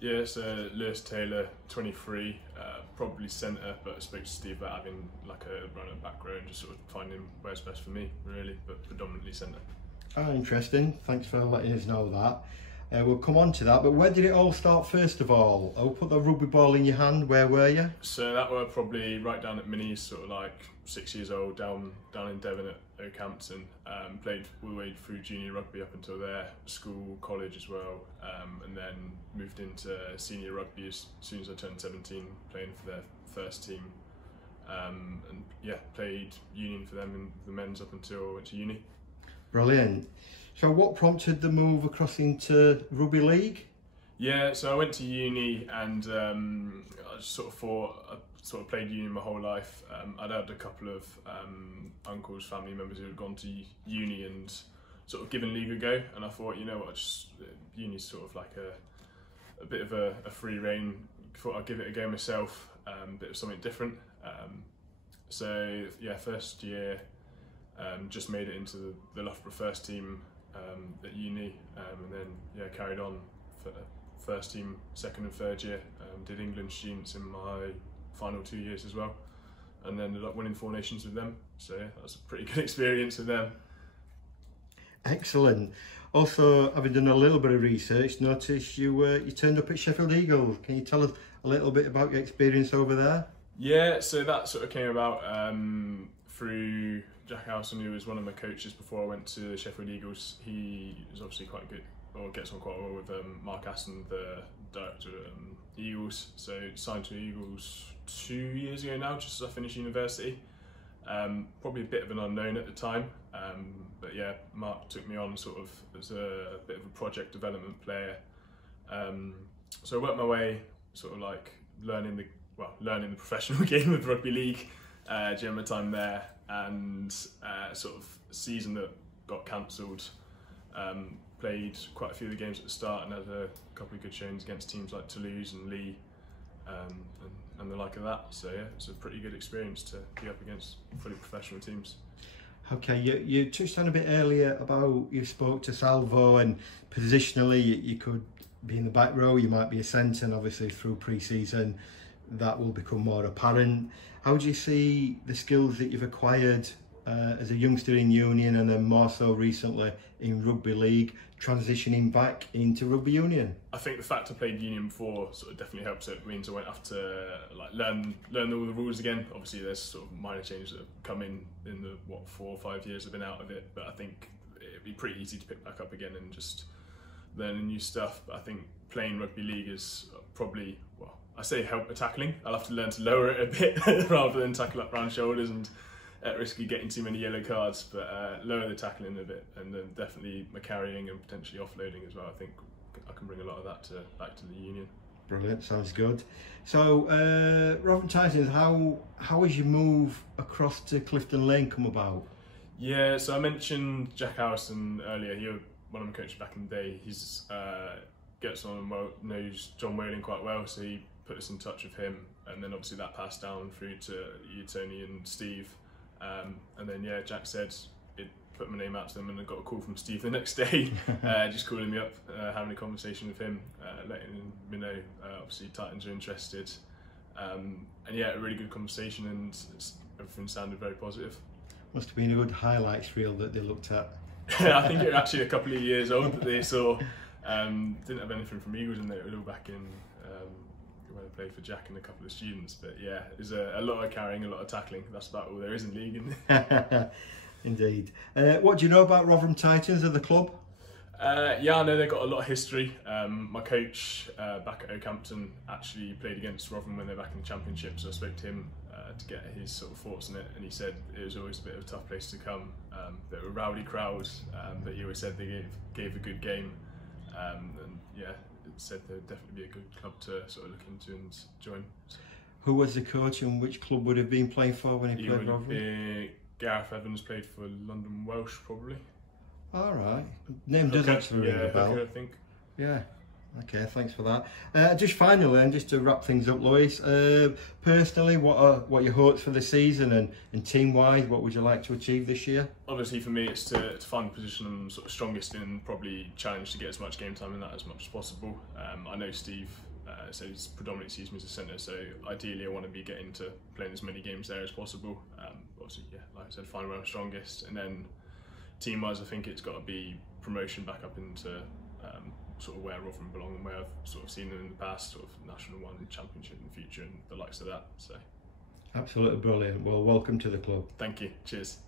Yeah, so Lewis Taylor, 23, probably centre, but I spoke to Steve about having like a run at back row and just sort of finding where's best for me, really, but predominantly centre. Oh, interesting. Thanks for letting us know that. We'll come on to that, but where did it all start first of all? Oh, put the rugby ball in your hand, where were you? So that were probably right down at Minis, sort of like 6 years old, down in Devon at Oakhampton. Played all the way through junior rugby up until there, school, college as well, and then moved into senior rugby as soon as I turned 17, playing for their first team. And yeah, played union for them in the men's up until I went to uni. Brilliant. So what prompted the move across into rugby league? Yeah, so I went to uni and I just sort of thought, I sort of played union my whole life. I'd had a couple of uncles, family members who had gone to uni and sort of given league a go, and I thought, you know what, uni's sort of like a bit of a free rein. Thought I'd give it a go myself, bit of something different. So yeah, first year just made it into the Loughborough first team at uni, and then yeah, carried on for first team, second and third year. Did England students in my final 2 years as well, and then ended up winning 4 Nations with them. So yeah, that was a pretty good experience with them. Excellent. Also, having done a little bit of research, noticed you turned up at Sheffield Eagles. Can you tell us a little bit about your experience over there? Yeah, so that sort of came about through Jack Howson, who was one of my coaches before I went to Sheffield Eagles. He was obviously quite good, or gets on quite well with Mark Aston, the director at Eagles. So signed to Eagles 2 years ago now, just as I finished university. Probably a bit of an unknown at the time, but yeah, Mark took me on sort of as a bit of a project development player. So I worked my way sort of like learning the professional game of rugby league during my time there, and sort of season that got cancelled. Played quite a few of the games at the start and had a couple of good showings against teams like Toulouse and Lee and the like of that. So yeah, it's a pretty good experience to be up against fully professional teams. Okay, you touched on a bit earlier about you spoke to Salvo, and positionally you could be in the back row, you might be a centre, and obviously through pre-season that will become more apparent. How do you see the skills that you've acquired as a youngster in union, and then more so recently in rugby league, transitioning back into rugby union? I think the fact I played union before sort of definitely helps. It means I won't have to like learn all the rules again. Obviously there's sort of minor changes that have come in the 4 or 5 years I've been out of it, but I think it'd be pretty easy to pick back up again and just learn new stuff. But I think playing rugby league is probably, well, I say help with tackling. I'll have to learn to lower it a bit rather than tackle up round shoulders and at risk of getting too many yellow cards, but lower the tackling a bit, and then definitely my carrying and potentially offloading as well. I think I can bring a lot of that back to the union. Brilliant, sounds good. So Rotherham Titans, how has your move across to Clifton Lane come about? Yeah, so I mentioned Jack Harrison earlier. He was one of my coaches back in the day. He's gets on and knows John Whaling quite well, so he put us in touch with him, and then obviously that passed down through to you, Tony and Steve. And then yeah, Jack said it, put my name out to them, and I got a call from Steve the next day, just calling me up, having a conversation with him, letting me know obviously Titans are interested, and yeah, a really good conversation, and everything sounded very positive. Must have been a good highlights reel that they looked at. I think it was actually a couple of years old that they saw. Didn't have anything from Eagles in there. It was all back in when I played for Jack and a couple of students. But yeah, there's a lot of carrying, a lot of tackling. That's about all there is in league. Indeed. What do you know about Rotherham Titans as the club? Yeah, I know they've got a lot of history. My coach back at Oakhampton actually played against Rotherham when they're back in the Championship, so I spoke to him to get his sort of thoughts on it, and he said it was always a bit of a tough place to come. They were a rowdy crowd, but he always said they gave a good game, and yeah, it said there'd definitely be a good club to sort of look into and join. Who was the coach, and which club would have been playing for when he played Rotherham? Gareth Evans played for London Welsh, probably. All right, name does actually ring a bell. I think. Yeah. Okay, thanks for that. Just finally, and just to wrap things up, Lewis, personally, what are your hopes for the season, and team-wise, what would you like to achieve this year? Obviously, for me, it's to find the position I'm sort of strongest in, and probably challenge to get as much game time in that as much as possible. I know Steve so he's predominantly sees me as a centre. So ideally, I want to be getting to playing as many games there as possible. Obviously, yeah, like I said, find where I'm strongest, and then team-wise, I think it's got to be promotion back up into sort of where Rotherham belong and where I've sort of seen them in the past, sort of National 1, Championship in the future, and the likes of that. So absolutely brilliant. Well, welcome to the club. Thank you. Cheers.